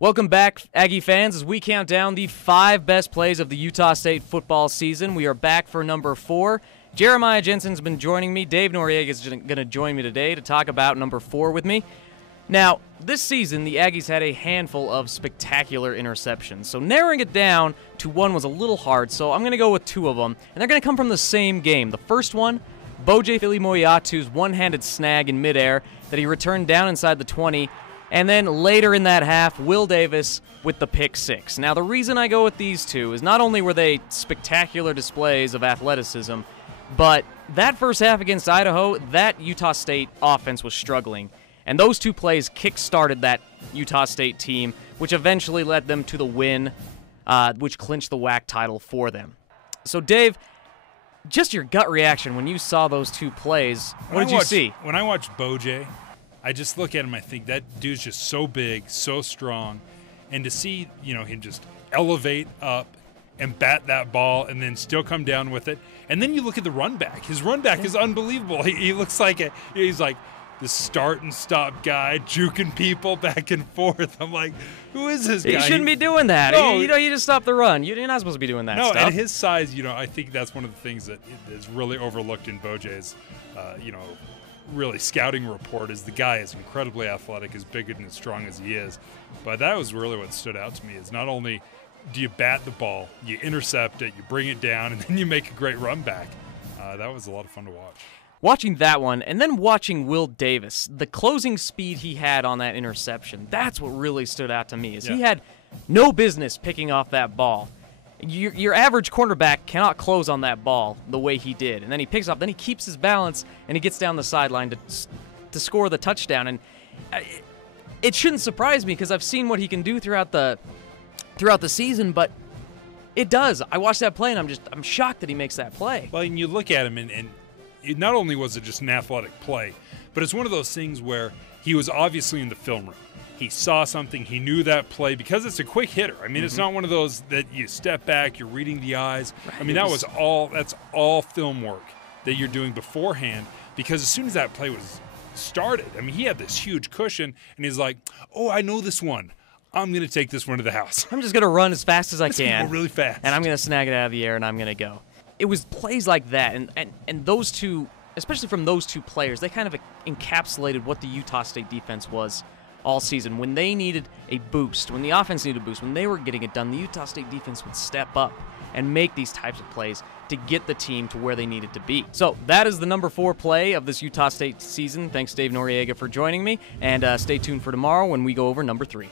Welcome back, Aggie fans, as we count down the 5 best plays of the Utah State football season. We are back for number 4. Jeremiah Jensen's been joining me. Dave Noriega is going to join me today to talk about number 4 with me. Now, this season, the Aggies had a handful of spectacular interceptions, so narrowing it down to 1 was a little hard, so I'm going to go with 2 of them, and they're going to come from the same game. The first one, Boje Filimoiatu's one-handed snag in midair that he returned down inside the 20, and then later in that half, Will Davis with the pick 6. Now, the reason I go with these 2 is not only were they spectacular displays of athleticism, but that first half against Idaho, that Utah State offense was struggling. And those 2 plays kick-started that Utah State team, which eventually led them to the win, which clinched the WAC title for them. So, Dave, just your gut reaction when you saw those 2 plays, what did you see? When I watched Boje, I just look at him, I think that dude's just so big, so strong, and to see, him just elevate up and bat that ball and then still come down with it. And then you look at the run back. His run back is unbelievable. He looks like he's like the start and stop guy, juking people back and forth. I'm like, who is this guy? He shouldn't be doing that. No, you just stop the run. You're not supposed to be doing that stuff. No, at his size, I think that's one of the things that is really overlooked in Boje's, really scouting report is the guy is incredibly athletic, as big and as strong as he is. But that was really what stood out to me is not only do you bat the ball, you intercept it, you bring it down, and then you make a great run back. That was a lot of fun to watch. Watching that one, and then watching Will Davis, the closing speed he had on that interception, that's what really stood out to me, is he had no business picking off that ball. Your average cornerback cannot close on that ball the way he did. And then he picks up, then he keeps his balance, and he gets down the sideline to score the touchdown. And it shouldn't surprise me because I've seen what he can do throughout the season, but it does. I watched that play, and I'm shocked that he makes that play. Well, and you look at him, and not only was it just an athletic play, but it's one of those things where he was obviously in the film room. He saw something. He knew that play because it's a quick hitter. I mean, it's not one of those that you step back, you're reading the eyes. Right. I mean, that's all film work that you're doing beforehand because as soon as that play was started, I mean, he had this huge cushion, and he's like, oh, I know this one. I'm going to take this one to the house. I'm just going to run as fast as I can. Go really fast. And I'm going to snag it out of the air, and I'm going to go. It was plays like that, and those 2, especially from those 2 players, they kind of encapsulated what the Utah State defense was all season. When they needed a boost, when the offense needed a boost, when they were getting it done, the Utah State defense would step up and make these types of plays to get the team to where they needed to be. So that is the number 4 play of this Utah State season. Thanks, Dave Noriega, for joining me, and stay tuned for tomorrow when we go over number 3.